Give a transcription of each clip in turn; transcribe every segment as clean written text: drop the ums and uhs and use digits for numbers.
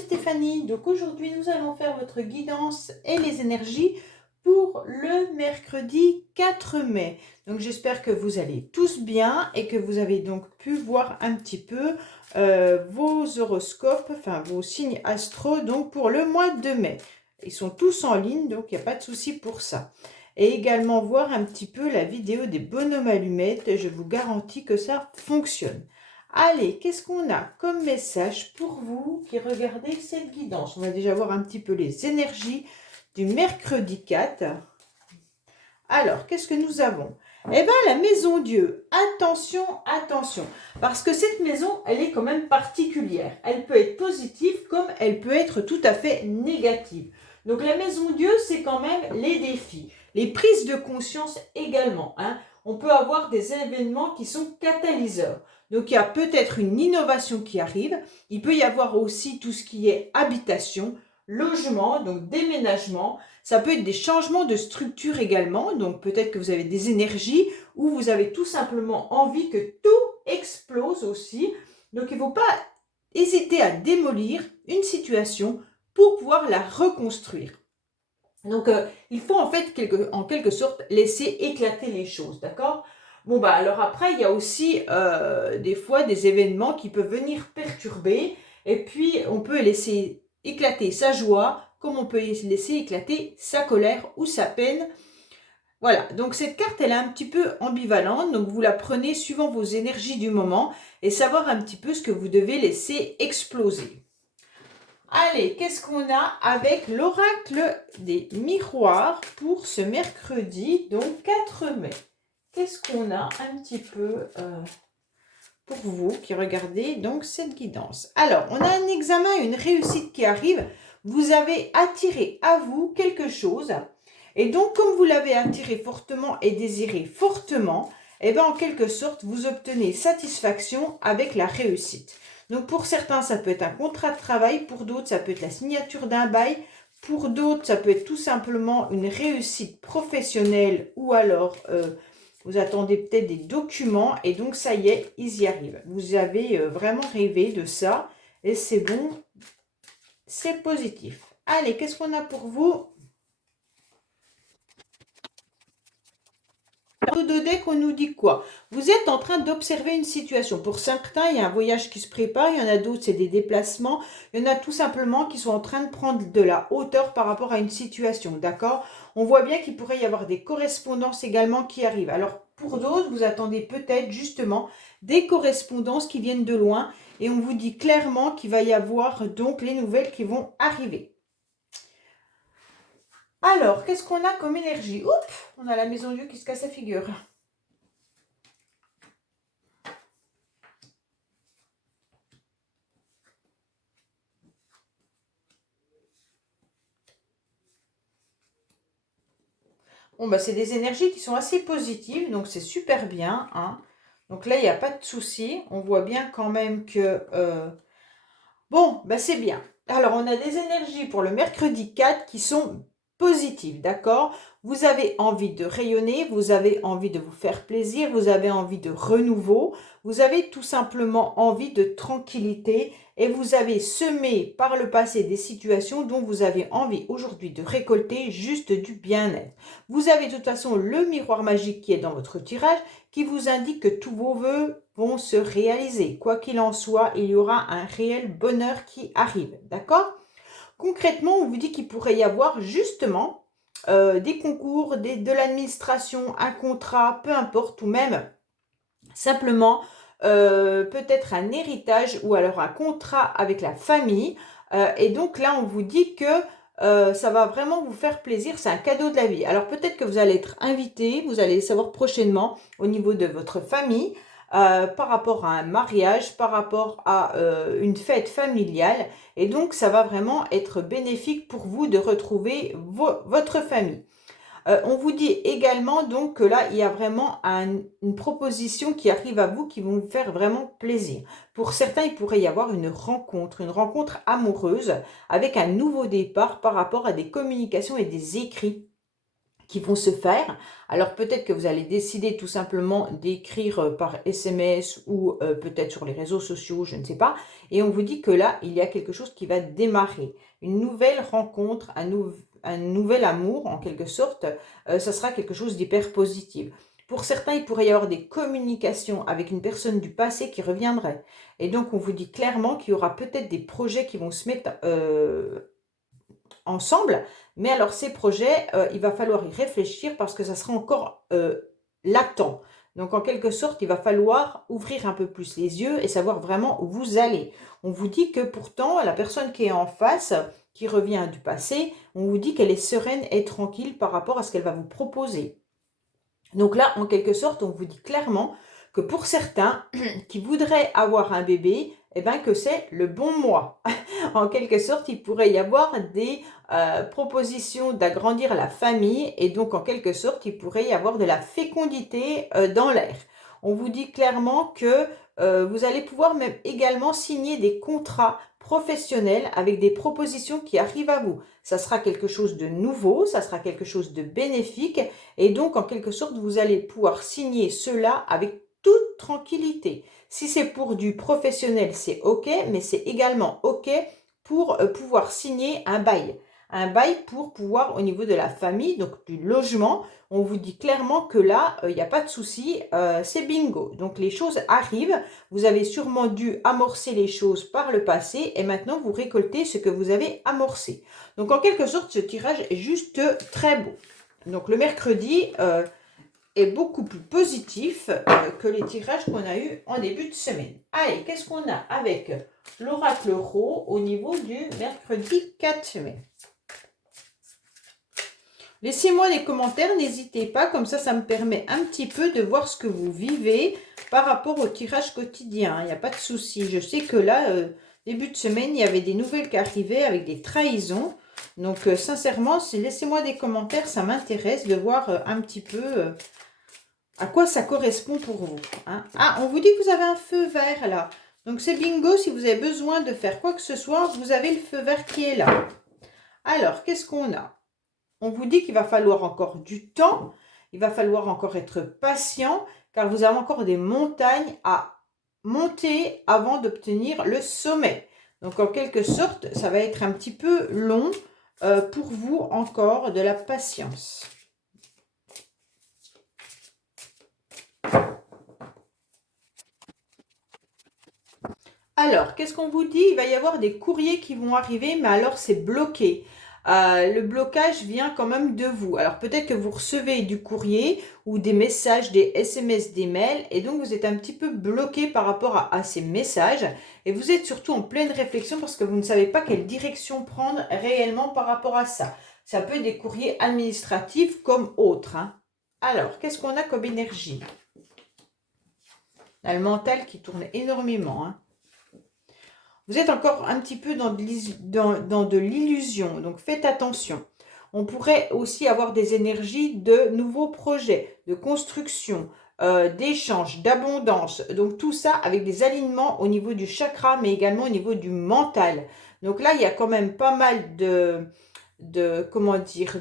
Stéphanie. Donc aujourd'hui, nous allons faire votre guidance et les énergies pour le mercredi 4 mai. Donc j'espère que vous allez tous bien et que vous avez donc pu voir un petit peu vos horoscopes, enfin vos signes astro donc pour le mois de mai. Ils sont tous en ligne, donc il n'y a pas de souci pour ça. Et également voir un petit peu la vidéo des bonhommes allumettes. Je vous garantis que ça fonctionne. Allez, qu'est-ce qu'on a comme message pour vous qui regardez cette guidance? On va déjà voir un petit peu les énergies du mercredi 4. Alors, qu'est-ce que nous avons? Eh bien, la maison Dieu. Attention, attention. Parce que cette maison, elle est quand même particulière. Elle peut être positive comme elle peut être tout à fait négative. Donc, la maison Dieu, c'est quand même les défis. Les prises de conscience également. On peut avoir des événements qui sont catalyseurs. Donc, il y a peut-être une innovation qui arrive. Il peut y avoir aussi tout ce qui est habitation, logement, donc déménagement. Ça peut être des changements de structure également. Donc, peut-être que vous avez des énergies ou vous avez tout simplement envie que tout explose aussi. Donc, il ne faut pas hésiter à démolir une situation pour pouvoir la reconstruire. Donc, il faut en fait, en quelque sorte, laisser éclater les choses, d'accord? Bon, bah alors après, il y a aussi des fois des événements qui peuvent venir perturber et puis on peut laisser éclater sa joie comme on peut laisser éclater sa colère ou sa peine. Voilà, donc cette carte, elle est un petit peu ambivalente, donc vous la prenez suivant vos énergies du moment et savoir un petit peu ce que vous devez laisser exploser. Allez, qu'est-ce qu'on a avec l'oracle des miroirs pour ce mercredi, donc 4 mai? Qu'est-ce qu'on a un petit peu pour vous qui regardez donc cette guidance? Alors, on a un examen, une réussite qui arrive. Vous avez attiré à vous quelque chose. Et donc, comme vous l'avez attiré fortement et désiré fortement, eh bien, en quelque sorte, vous obtenez satisfaction avec la réussite. Donc, pour certains, ça peut être un contrat de travail. Pour d'autres, ça peut être la signature d'un bail. Pour d'autres, ça peut être tout simplement une réussite professionnelle ou alors vous attendez peut-être des documents et donc ça y est, ils y arrivent. Vous avez vraiment rêvé de ça et c'est bon, c'est positif. Allez, qu'est-ce qu'on a pour vous? De deck, on nous dit quoi? Vous êtes en train d'observer une situation. Pour certains, il y a un voyage qui se prépare. Il y en a d'autres, c'est des déplacements. Il y en a tout simplement qui sont en train de prendre de la hauteur par rapport à une situation. D'accord? On voit bien qu'il pourrait y avoir des correspondances également qui arrivent. Alors, pour d'autres, vous attendez peut-être justement des correspondances qui viennent de loin. Et on vous dit clairement qu'il va y avoir donc les nouvelles qui vont arriver. Alors, qu'est-ce qu'on a comme énergie? Oups, on a la maison Dieu qui se casse la figure. Bon, bah, c'est des énergies qui sont assez positives, donc c'est super bien. Donc là, il n'y a pas de souci. On voit bien quand même que... Bon, bah, c'est bien. Alors, on a des énergies pour le mercredi 4 qui sont positives, d'accord? Vous avez envie de rayonner, vous avez envie de vous faire plaisir, vous avez envie de renouveau, vous avez tout simplement envie de tranquillité et vous avez semé par le passé des situations dont vous avez envie aujourd'hui de récolter juste du bien-être. Vous avez de toute façon le miroir magique qui est dans votre tirage qui vous indique que tous vos vœux vont se réaliser. Quoi qu'il en soit, il y aura un réel bonheur qui arrive. D'accord? Concrètement, on vous dit qu'il pourrait y avoir justement des concours, de l'administration, un contrat, peu importe, ou même simplement peut-être un héritage ou alors un contrat avec la famille. Et donc là, on vous dit que ça va vraiment vous faire plaisir, c'est un cadeau de la vie. Alors peut-être que vous allez être invité, vous allez savoir prochainement au niveau de votre famille, par rapport à un mariage, par rapport à une fête familiale. Et donc ça va vraiment être bénéfique pour vous de retrouver votre famille. On vous dit également donc que là, il y a vraiment une proposition qui arrive à vous qui vont vous faire vraiment plaisir. Pour certains, il pourrait y avoir une rencontre amoureuse avec un nouveau départ par rapport à des communications et des écrits qui vont se faire. Alors peut-être que vous allez décider tout simplement d'écrire par SMS ou peut-être sur les réseaux sociaux, je ne sais pas. Et on vous dit que là, il y a quelque chose qui va démarrer. Une nouvelle rencontre, un nouvel amour en quelque sorte. Ça sera quelque chose d'hyper positif. Pour certains, il pourrait y avoir des communications avec une personne du passé qui reviendrait. Et donc, on vous dit clairement qu'il y aura peut-être des projets qui vont se mettre ensemble. Mais alors, ces projets, il va falloir y réfléchir parce que ça sera encore latent. Donc, en quelque sorte, il va falloir ouvrir un peu plus les yeux et savoir vraiment où vous allez. On vous dit que pourtant, la personne qui est en face, qui revient du passé, on vous dit qu'elle est sereine et tranquille par rapport à ce qu'elle va vous proposer. Donc là, en quelque sorte, on vous dit clairement que pour certains qui voudraient avoir un bébé, eh ben que c'est le bon mois. En quelque sorte, il pourrait y avoir des propositions d'agrandir la famille et donc en quelque sorte, il pourrait y avoir de la fécondité dans l'air. On vous dit clairement que vous allez pouvoir même également signer des contrats professionnels avec des propositions qui arrivent à vous. Ça sera quelque chose de nouveau, ça sera quelque chose de bénéfique et donc, en quelque sorte, vous allez pouvoir signer cela avec toute tranquillité. Si c'est pour du professionnel, c'est OK, mais c'est également OK pour pouvoir signer un bail. Un bail pour pouvoir, au niveau de la famille, donc du logement, on vous dit clairement que là, il n'y a pas de souci, c'est bingo. Donc, les choses arrivent. Vous avez sûrement dû amorcer les choses par le passé et maintenant, vous récoltez ce que vous avez amorcé. Donc, en quelque sorte, ce tirage est juste très beau. Donc le mercredi est beaucoup plus positif que les tirages qu'on a eu en début de semaine. Allez, qu'est-ce qu'on a avec l'oracle Ro au niveau du mercredi 4 mai? Laissez-moi des commentaires, n'hésitez pas, comme ça me permet un petit peu de voir ce que vous vivez par rapport au tirage quotidien. Il n'y a pas de souci. Je sais que là, début de semaine, il y avait des nouvelles qui arrivaient avec des trahisons. Donc, sincèrement, laissez-moi des commentaires, ça m'intéresse de voir un petit peu à quoi ça correspond pour vous. Hein. Ah, on vous dit que vous avez un feu vert là. Donc, c'est bingo, si vous avez besoin de faire quoi que ce soit, vous avez le feu vert qui est là. Alors, qu'est-ce qu'on a? On vous dit qu'il va falloir encore du temps, il va falloir encore être patient, car vous avez encore des montagnes à monter avant d'obtenir le sommet. Donc, en quelque sorte, ça va être un petit peu long pour vous encore de la patience. Alors, qu'est-ce qu'on vous dit? Il va y avoir des courriers qui vont arriver, mais alors c'est bloqué. Le blocage vient quand même de vous. Alors peut-être que vous recevez du courrier ou des messages, des SMS, des mails, et donc vous êtes un petit peu bloqué par rapport à ces messages. Et vous êtes surtout en pleine réflexion parce que vous ne savez pas quelle direction prendre réellement par rapport à ça. Ça peut être des courriers administratifs comme autres. Hein. Alors, qu'est-ce qu'on a comme énergie? On a le mental qui tourne énormément. Hein. Vous êtes encore un petit peu dans de l'illusion, donc faites attention. On pourrait aussi avoir des énergies de nouveaux projets, de construction, d'échange, d'abondance. Donc tout ça avec des alignements au niveau du chakra, mais également au niveau du mental. Donc là, il y a quand même pas mal comment dire,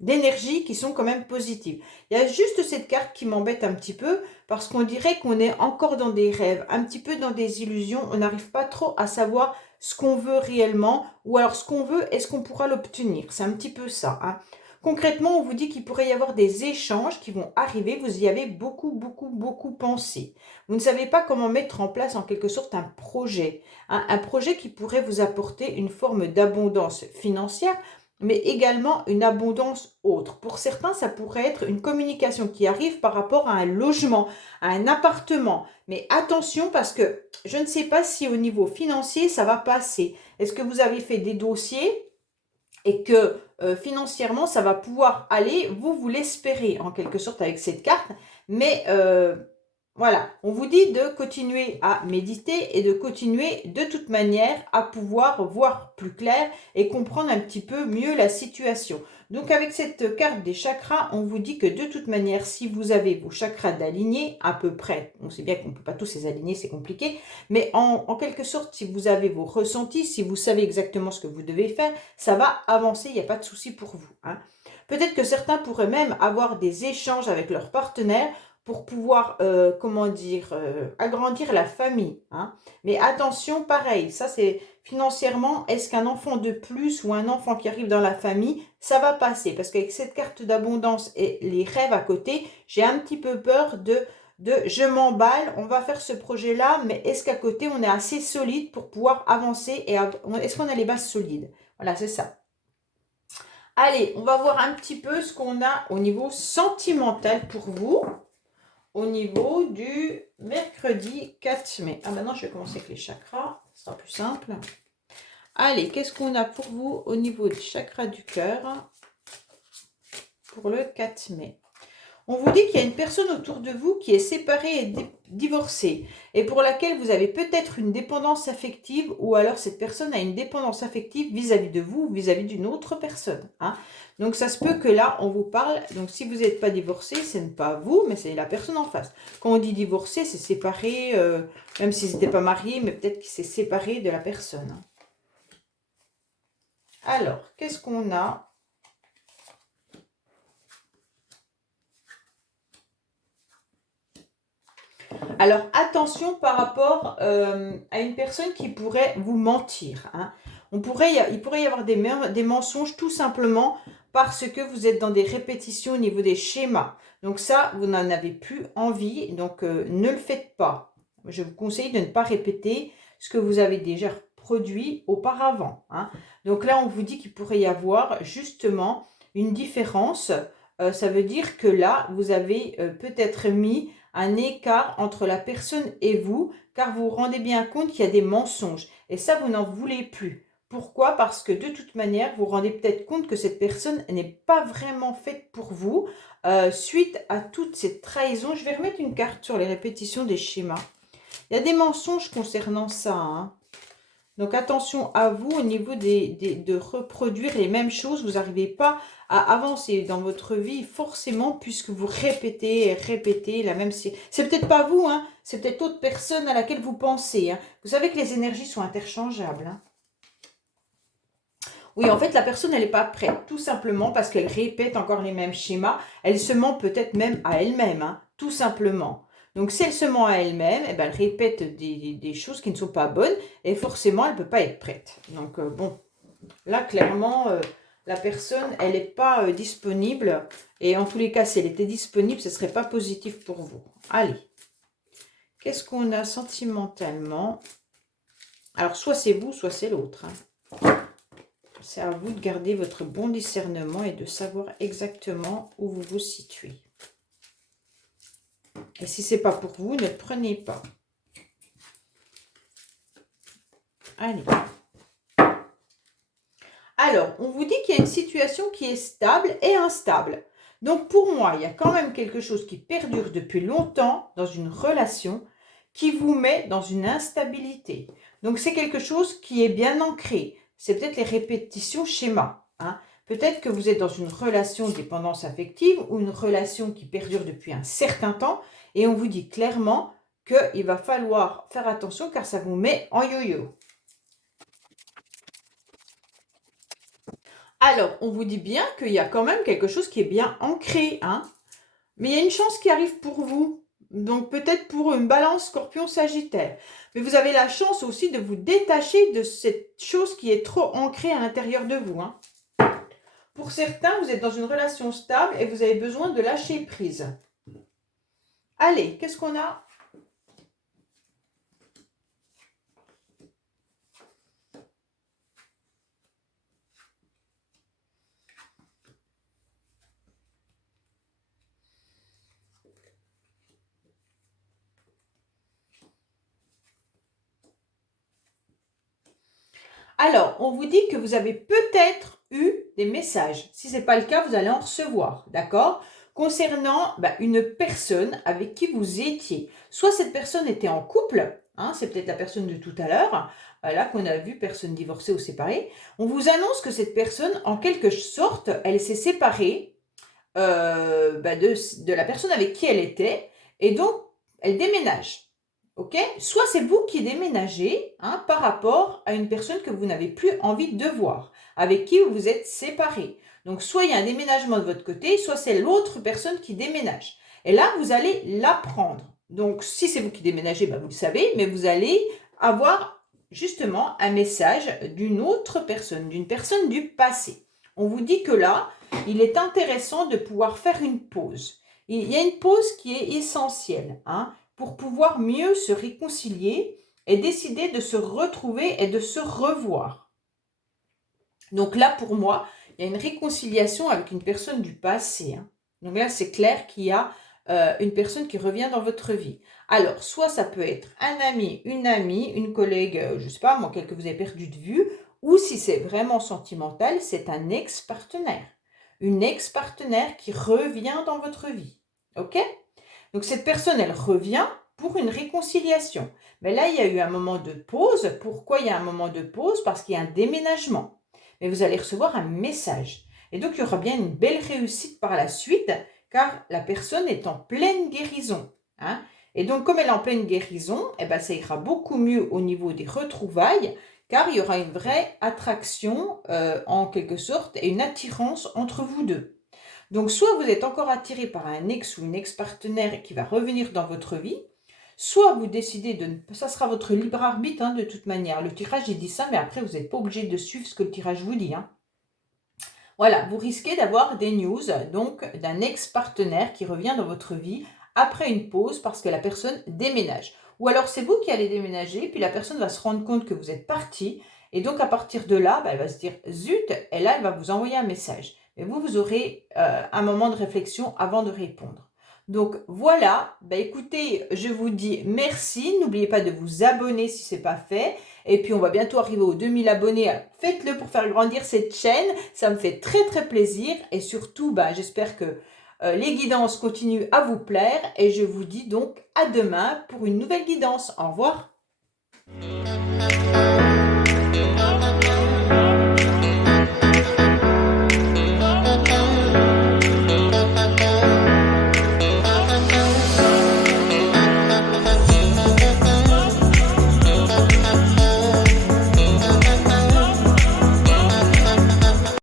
d'énergie qui sont quand même positives. Il y a juste cette carte qui m'embête un petit peu parce qu'on dirait qu'on est encore dans des rêves, un petit peu dans des illusions. On n'arrive pas trop à savoir ce qu'on veut réellement ou alors ce qu'on veut, est-ce qu'on pourra l'obtenir? C'est un petit peu ça. Hein. Concrètement, on vous dit qu'il pourrait y avoir des échanges qui vont arriver. Vous y avez beaucoup pensé. Vous ne savez pas comment mettre en place en quelque sorte un projet. Hein, un projet qui pourrait vous apporter une forme d'abondance financière, mais également une abondance autre. Pour certains, ça pourrait être une communication qui arrive par rapport à un logement, à un appartement. Mais attention parce que je ne sais pas si au niveau financier, ça va passer. Est-ce que vous avez fait des dossiers et que financièrement, ça va pouvoir aller, vous l'espérez en quelque sorte avec cette carte, mais Voilà, on vous dit de continuer à méditer et de continuer de toute manière à pouvoir voir plus clair et comprendre un petit peu mieux la situation. Donc avec cette carte des chakras, on vous dit que de toute manière, si vous avez vos chakras d'alignés à peu près, on sait bien qu'on ne peut pas tous les aligner, c'est compliqué, mais en quelque sorte, si vous avez vos ressentis, si vous savez exactement ce que vous devez faire, ça va avancer, il n'y a pas de souci pour vous, hein. Peut-être que certains pourraient même avoir des échanges avec leurs partenaires pour pouvoir, comment dire, agrandir la famille, hein. Mais attention, pareil, ça c'est financièrement, est-ce qu'un enfant de plus ou un enfant qui arrive dans la famille, ça va passer? Parce qu'avec cette carte d'abondance et les rêves à côté, j'ai un petit peu peur de je m'emballe, on va faire ce projet-là, mais est-ce qu'à côté on est assez solide pour pouvoir avancer et est-ce qu'on a les bases solides? Voilà, c'est ça. Allez, on va voir un petit peu ce qu'on a au niveau sentimental pour vous. Au niveau du mercredi 4 mai. Ah, maintenant, je vais commencer avec les chakras. Ce sera plus simple. Allez, qu'est-ce qu'on a pour vous au niveau du chakra du cœur pour le 4 mai? On vous dit qu'il y a une personne autour de vous qui est séparée et divorcée et pour laquelle vous avez peut-être une dépendance affective ou alors cette personne a une dépendance affective vis-à-vis de vous ou vis-à-vis d'une autre personne, hein. Donc ça se peut que là, on vous parle, donc si vous n'êtes pas divorcé, ce n'est pas vous, mais c'est la personne en face. Quand on dit divorcé, c'est séparé, même s'ils n'étaient pas mariés, mais peut-être qu'il s'est séparé de la personne, hein. Alors, qu'est-ce qu'on a? Alors, attention par rapport à une personne qui pourrait vous mentir, hein. Il pourrait y avoir des mensonges tout simplement parce que vous êtes dans des répétitions au niveau des schémas. Donc ça, vous n'en avez plus envie, donc ne le faites pas. Je vous conseille de ne pas répéter ce que vous avez déjà produit auparavant, hein. Donc là, on vous dit qu'il pourrait y avoir justement une différence. Ça veut dire que là, vous avez peut-être mis un écart entre la personne et vous, car vous vous rendez bien compte qu'il y a des mensonges. Et ça, vous n'en voulez plus. Pourquoi? Parce que de toute manière, vous vous rendez peut-être compte que cette personne n'est pas vraiment faite pour vous. Suite à toute cette trahison, je vais remettre une carte sur les répétitions des schémas. Il y a des mensonges concernant ça, hein. Donc attention à vous au niveau de reproduire les mêmes choses. Vous n'arrivez pas à avancer dans votre vie forcément puisque vous répétez et répétez la même... C'est peut-être pas vous, hein, c'est peut-être autre personne à laquelle vous pensez, hein. Vous savez que les énergies sont interchangeables, hein. Oui, en fait, la personne, elle n'est pas prête, tout simplement parce qu'elle répète encore les mêmes schémas. Elle se ment peut-être même à elle-même, hein, tout simplement. Donc, si elle se ment à elle-même, eh ben, elle répète des choses qui ne sont pas bonnes et forcément, elle ne peut pas être prête. Donc, bon, là, clairement, la personne, elle n'est pas disponible. Et en tous les cas, si elle était disponible, ce ne serait pas positif pour vous. Allez, qu'est-ce qu'on a sentimentalement? Alors, soit c'est vous, soit c'est l'autre, hein. C'est à vous de garder votre bon discernement et de savoir exactement où vous vous situez. Et si ce n'est pas pour vous, ne le prenez pas. Allez. Alors, on vous dit qu'il y a une situation qui est stable et instable. Donc, pour moi, il y a quand même quelque chose qui perdure depuis longtemps dans une relation qui vous met dans une instabilité. Donc, c'est quelque chose qui est bien ancré. C'est peut-être les répétitions schémas, hein. Peut-être que vous êtes dans une relation de dépendance affective ou une relation qui perdure depuis un certain temps et on vous dit clairement qu'il va falloir faire attention car ça vous met en yo-yo. Alors, on vous dit bien qu'il y a quand même quelque chose qui est bien ancré, hein. Mais il y a une chance qui arrive pour vous. Donc, peut-être pour une balance scorpion-sagittaire. Mais vous avez la chance aussi de vous détacher de cette chose qui est trop ancrée à l'intérieur de vous, hein. Pour certains, vous êtes dans une relation stable et vous avez besoin de lâcher prise. Allez, qu'est-ce qu'on a? Alors, on vous dit que vous avez peut-être eu des messages. Si ce n'est pas le cas, vous allez en recevoir, d'accord? concernant une personne avec qui vous étiez. Soit cette personne était en couple, hein, c'est peut-être la personne de tout à l'heure, là qu'on a vu, personne divorcée ou séparée. On vous annonce que cette personne, en quelque sorte, elle s'est séparée de la personne avec qui elle était, et donc elle déménage. Ok? Soit c'est vous qui déménagez, hein, par rapport à une personne que vous n'avez plus envie de voir, avec qui vous vous êtes séparés. Donc soit il y a un déménagement de votre côté, soit c'est l'autre personne qui déménage. Et là, vous allez l'apprendre. Donc si c'est vous qui déménagez, vous le savez, mais vous allez avoir justement un message d'une autre personne, d'une personne du passé. On vous dit que là, il est intéressant de pouvoir faire une pause. Il y a une pause qui est essentielle, hein, pour pouvoir mieux se réconcilier et décider de se retrouver et de se revoir. Donc là, pour moi, il y a une réconciliation avec une personne du passé, hein. Donc là, c'est clair qu'il y a une personne qui revient dans votre vie. Alors, soit ça peut être un ami, une amie, une collègue, je ne sais pas, moi, quelqu'un que vous avez perdu de vue, ou si c'est vraiment sentimental, c'est un ex-partenaire. Une ex-partenaire qui revient dans votre vie. Ok? Donc cette personne, elle revient pour une réconciliation. Mais là, il y a eu un moment de pause. Pourquoi il y a un moment de pause? Parce qu'il y a un déménagement. Mais vous allez recevoir un message. Et donc, il y aura bien une belle réussite par la suite, car la personne est en pleine guérison, hein. Et donc, comme elle est en pleine guérison, ça ira beaucoup mieux au niveau des retrouvailles, car il y aura une vraie attraction, en quelque sorte, et une attirance entre vous deux. Donc, soit vous êtes encore attiré par un ex ou une ex-partenaire qui va revenir dans votre vie, soit vous décidez ça sera votre libre arbitre, hein, de toute manière. Le tirage, il dit ça, mais après, vous n'êtes pas obligé de suivre ce que le tirage vous dit, hein. Voilà, vous risquez d'avoir des news, donc d'un ex-partenaire qui revient dans votre vie après une pause parce que la personne déménage. Ou alors c'est vous qui allez déménager, puis la personne va se rendre compte que vous êtes parti, et donc à partir de là, elle va se dire zut, et là elle va vous envoyer un message. Et vous aurez un moment de réflexion avant de répondre. Donc voilà, écoutez, je vous dis merci. N'oubliez pas de vous abonner si ce n'est pas fait. Et puis on va bientôt arriver aux 2000 abonnés. Alors, faites-le pour faire grandir cette chaîne. Ça me fait très très plaisir. Et surtout, j'espère que les guidances continuent à vous plaire. Et je vous dis donc à demain pour une nouvelle guidance. Au revoir.